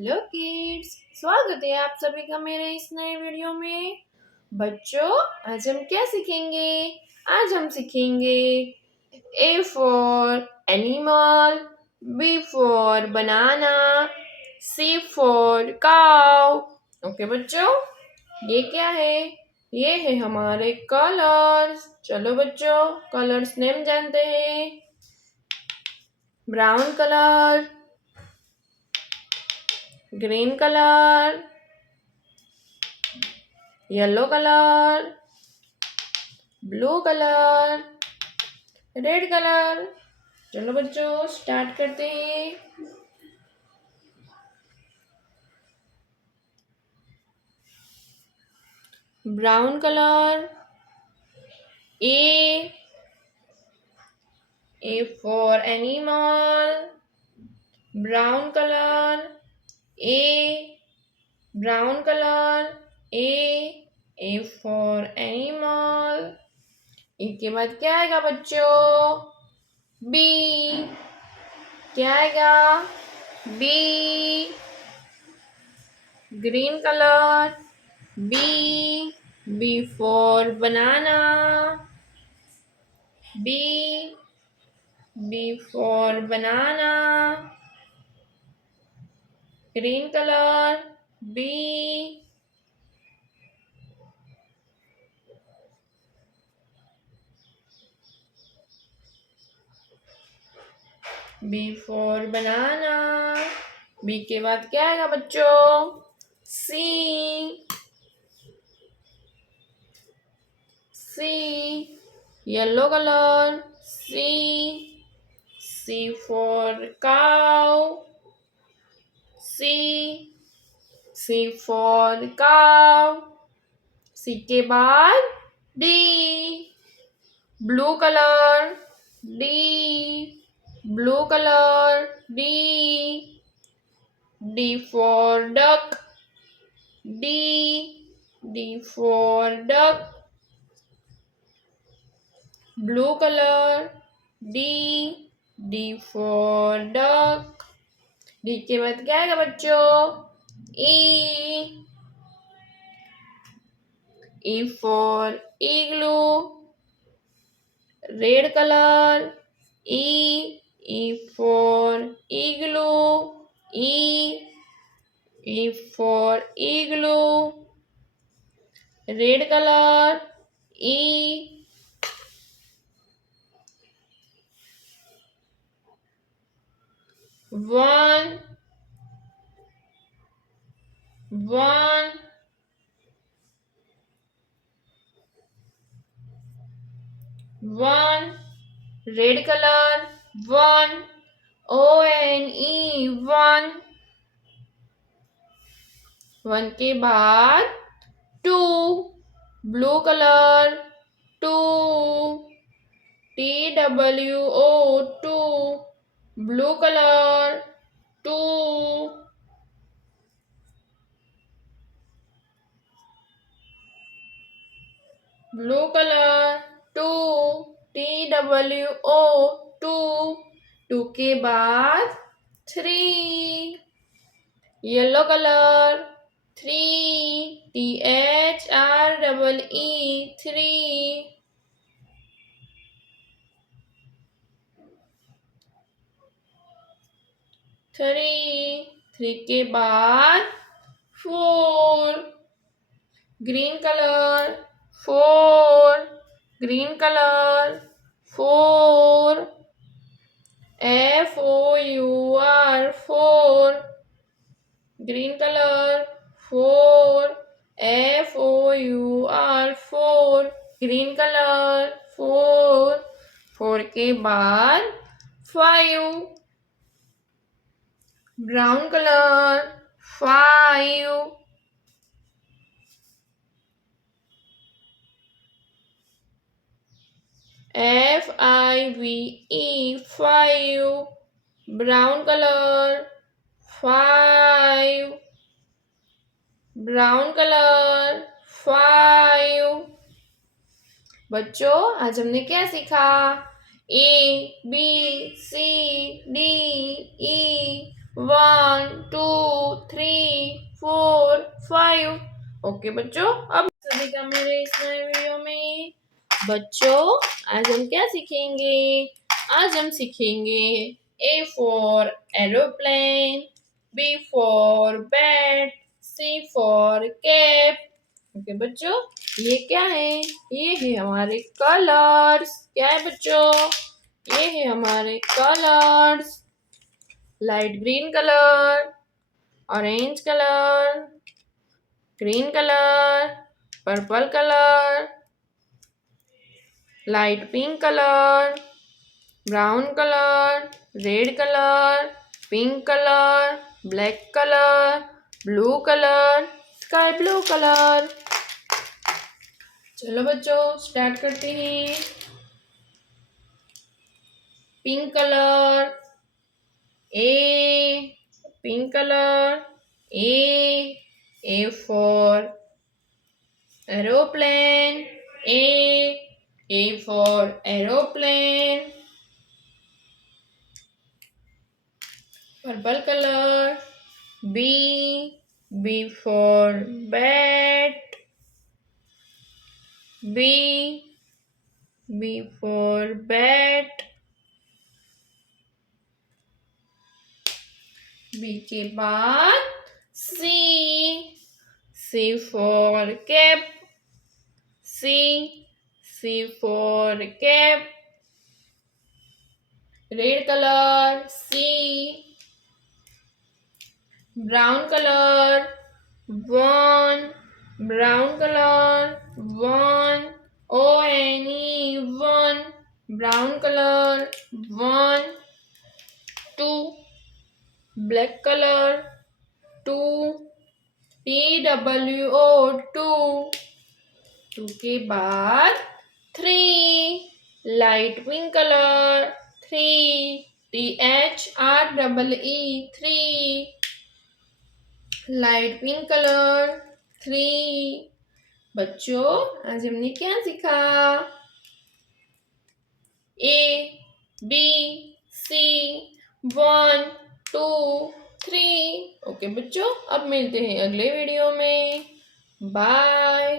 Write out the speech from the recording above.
Hello kids, स्वागत है आप सभी का मेरे इस नए वीडियो में। बच्चों, आज हम क्या सीखेंगे? आज हम सीखेंगे A for animal, B for banana, C for cow. Okay बच्चों, ये क्या है? ये है हमारे कलर्स। चलो बच्चों, कलर्स नेम जानते हैं। Brown colour, green colour, yellow colour, blue colour, red colour. चलो बच्चों, स्टार्ट करते हैं। Brown colour, A for animal. Brown colour, A, brown colour, A for animal. इसके बाद क्या आएगा बच्चों? बी। क्या आएगा? B, green colour, B for banana, B for banana. Green colour, B for banana. B के बाद क्या आएगा बच्चों? C, yellow colour, C for cow, C for cow. सी के बाद D, blue colour, blue colour, D for duck, D for duck. Blue colour, D for duck. D के बाद क्या आएगा बच्चों? E for igloo, red colour, E for igloo, E for igloo, red colour, E. One, red color, one, ONE, one के बाद two, blue color, two, TWO, two, blue color, two, blue color, two, TWO, two, two के बाद three, yellow color, three, THREE, three, three के बाद four, green color, four, green color, four, FOUR, four, green color, four, FOUR, four, green color, four, four के बाद five, brown color, five, FIVE, five, brown color, five, brown color, five। बच्चों, आज हमने क्या सीखा? A B C D E 1 2 3 4 5। Okay बच्चों, अब सभी का मेरे इस नए वीडियो में। बच्चों आज हम क्या सीखेंगे? आज हम सीखेंगे A for aeroplane, B for bat, C for cap. Okay बच्चों, ये क्या है? ये है हमारे कलर्स। क्या है बच्चों? ये है हमारे colours. Light green colour, orange colour, green colour, purple colour, light pink colour, brown colour, red colour, pink colour, black colour, blue colour, sky blue colour. चलो बच्चों स्टार्ट करते हैं। Pink colour, A, pink color, A for aeroplane, A for aeroplane. Purple color, B for bat, B for bat. B के बाद C for cap, C for cap. Red colour C, brown colour 1, brown colour 1, ONE 1, brown colour 1, 2, black colour 2, TWO 2 के बाद 3, light pink colour 3, THREE 3, light pink colour 3। बच्चों आज हमने क्या सीखा? ABC 1 2 3। Okay बच्चों, अब मिलते हैं अगले वीडियो में। बाय।